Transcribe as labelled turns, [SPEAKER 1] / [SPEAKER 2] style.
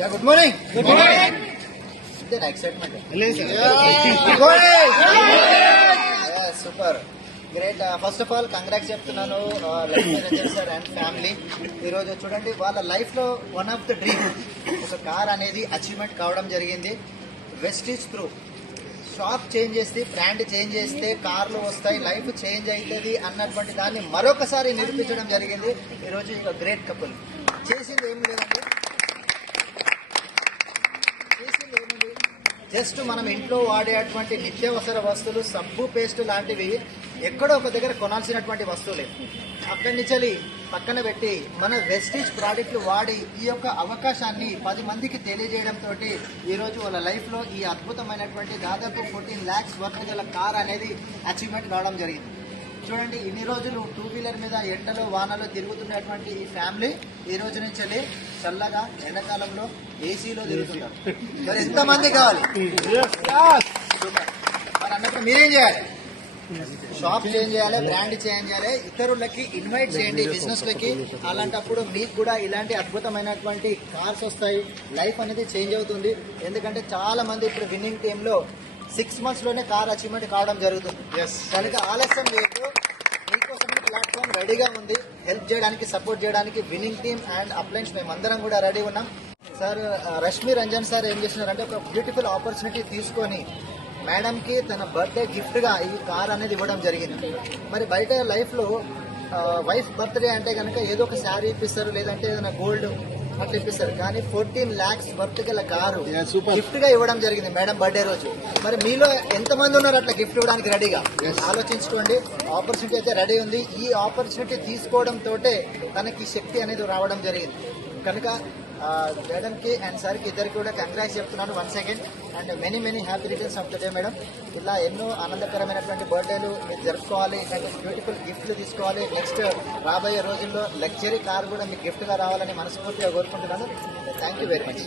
[SPEAKER 1] Yeah good morning good morning excitement super great first of all congrats చెప్తున్నాను uh, Ranjan sir and family ఈరోజు చూడండి వాళ్ళ లైఫ్లో one of the dream ఒక car అనేది అచీవ్మెంట్ కావడం జరిగింది. వెస్టీజ్ త్రూ షాప్ చేంజ్ చేస్తే బ్రాండ్ చేంజ్ చేస్తే కార్లు వస్తాయి లైఫ్ చేంజ్ అవుతుంది అన్నటువంటి దాన్ని మరొకసారి నిరూపించడం జరిగింది. ఈరోజు ఇక గ్రేట్ కపుల్ చేసింది ఏం లేదండి చేసింది ఏముంది జస్ట్ మనం ఇంట్లో వాడేటువంటి నిత్యావసర వస్తువులు సబ్బు పేస్ట్ లాంటివి ఎక్కడో ఒక దగ్గర కొనాల్సినటువంటి వస్తువులే. అక్కడి నుంచి పక్కన పెట్టి మన వెస్టేజ్ ప్రోడక్ట్లు వాడి ఈ యొక్క అవకాశాన్ని పది మందికి తెలియజేయడంతో ఈరోజు వాళ్ళ లైఫ్లో ఈ అద్భుతమైనటువంటి దాదాపు ఫోర్టీన్ ల్యాక్స్ వర్త్ గల కార్ అనేది అచీవ్మెంట్ కావడం జరిగింది. చూడండి ఇన్ని రోజులు టూ వీలర్ మీద ఎండలో వానలో తిరుగుతున్నటువంటి ఈ ఫ్యామిలీ ఈ రోజు నుంచి వెళ్ళి చల్లగా ఎండాకాలంలో ఏసీలో తిరుగుతున్నారు. మరి ఎంతమంది కావాలి. మరి అన్నప్పుడు మీరేం చేయాలి? షాప్ చేంజ్ చేయాలి బ్రాండ్ చేంజ్ చేయాలి ఇతరులకి ఇన్వైట్ చేయండి బిజినెస్ లకి. అలాంటప్పుడు మీకు కూడా ఇలాంటి అద్భుతమైనటువంటి కార్స్ వస్తాయి. లైఫ్ అనేది చేంజ్ అవుతుంది. ఎందుకంటే చాలా మంది ఇప్పుడు విన్నింగ్ టీమ్లో సిక్స్ మంత్స్లోనే కార్ అచీవ్మెంట్ కావడం జరుగుతుంది. కనుక ఆలస్యం లేదు. మీకోసం ప్లాట్ఫామ్ రెడీగా ఉంది. హెల్ప్ చేయడానికి సపోర్ట్ చేయడానికి విన్నింగ్ టీమ్ అండ్ అప్లైన్స్ మేమందరం కూడా రెడీ ఉన్నాం. సార్ రష్మి రంజన్ సార్ ఏం చేసినారంటే ఒక బ్యూటిఫుల్ ఆపర్చునిటీ తీసుకొని మేడం కి తన బర్త్డే గిఫ్ట్గా ఈ కార్ అనేది ఇవ్వడం జరిగింది. మరి బయట లైఫ్లో వైఫ్ బర్త్డే అంటే కనుక ఏదో ఒక శారీ ఇప్పిస్తారు లేదంటే ఏదైనా గోల్డ్ అట్లా ఇప్పిస్తారు. కానీ ఫోర్టీన్ లాక్స్ వర్త్ గల కారు గిఫ్ట్గా ఇవ్వడం జరిగింది మేడం బర్త్డే రోజు. మరి మీలో ఎంత మంది ఉన్నారు అట్లా గిఫ్ట్ ఇవ్వడానికి రెడీగా ఆలోచించుకోండి. ఆపర్చునిటీ అయితే రెడీ ఉంది. ఈ ఆపర్చునిటీ తీసుకోవడం తోటే తనకి శక్తి అనేది రావడం జరిగింది. కనుక మేడం కి అండ్ సార్కి ఇద్దరికి కూడా కంగ్రాట్స్ చెప్తున్నాను one second and many many happy returns of the day madam ఇలా ఎన్నో ఆనందకరమైనటువంటి బర్త్డేలు మీరు జరుపుకోవాలి అండ్ బ్యూటిఫుల్ గిఫ్ట్లు తీసుకోవాలి. నెక్స్ట్ రాబోయే రోజుల్లో లగ్జరీ కార్ కూడా మీకు గిఫ్ట్గా రావాలని మనస్ఫూర్తిగా కోరుకుంటున్నాను. Thank you very much